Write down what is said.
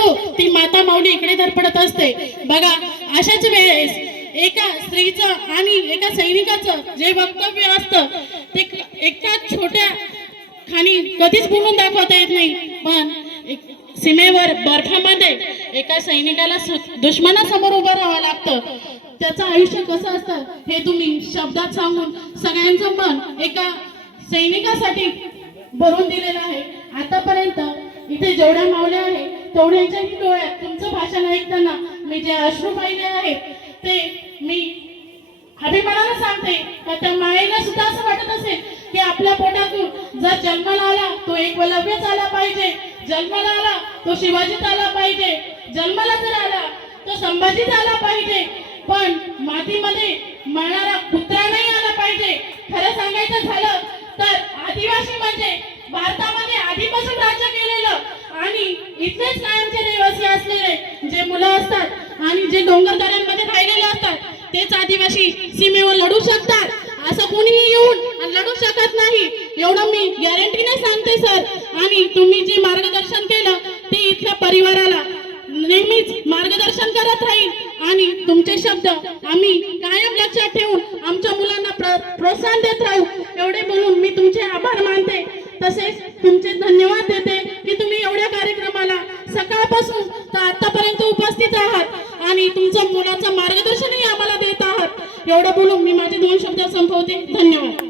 असतो ती माता माऊली इकडे धडपडत असते। बघा अशाच वेळेस एका स्त्रीचं आणि एका सैनिकाचं जे वक्तव्य असतं ते एका छोट्या खाणी कधीच बोलून दाखवता येत नाही, पण सीमेवर बर्फामध्ये एका सैनिकाला दुश्मनासमोर उभं राहावं लागतं। त्याचं आयुष्य कसं असतं हे तुम्ही शब्दात सांगून सगळ्यांचं मन एका सैनिकासाठी भरून दिलेलं आहे। आतापर्यंत इथे जेवढ्या मावल्या आहेत तेवढ्यांच्याही डोळ्यात तुमचं भाषण ऐकताना मी जे अश्रू पाहिले आहेत ते मी अभिमानाने सांगते का त्या मायेला सुद्धा असं वाटत असेल की आपल्या पोटातून जर जन्माला आला तो एकलव्यच आला पाहिजे, जन्माला आला तो शिवाजीच आला पाहिजे, जन्माला जर आला तो संभाजीच आला पाहिजे, पण मातीमध्ये मरणारा कुत्रा नाही आला पाहिजे। खरं सांगायचं झालं तर आदिवासी म्हणजे भारतामध्ये आधीपासून राज्य केलेलं आणि इथलेच कायमचे रहिवासी असलेले जे मुलं असतात आणि जे डोंगरदऱ्यांमध्ये राहिलेले असतात तेच आदिवासी सीमेवर लढू शकतात। असं कोणीही येऊन लढू शकत नाही, एवढं मी गॅरंटीने सांगते सर। आणि तुम्ही जे मार्गदर्शन केलं ते इथल्या परिवाराला नेहमीच मार्गदर्शन करत राहील आणि तुमचे शब्द आम्ही कायम लक्षात ठेवून आमच्या मुलांना प्रोत्साहन देत राहू, एवढे बोलून मी तुमचे आभार मानते। तसेच तुमचे धन्यवाद देते की तुम्ही एवढ्या कार्यक्रमाला सकाळपासून तर आतापर्यंत उपस्थित आहात आणि तुमचं मुलाचं मार्गदर्शनही आम्हाला देत आहात। एवढं बोलून मी माझे 2 शब्द संपवते। धन्यवाद।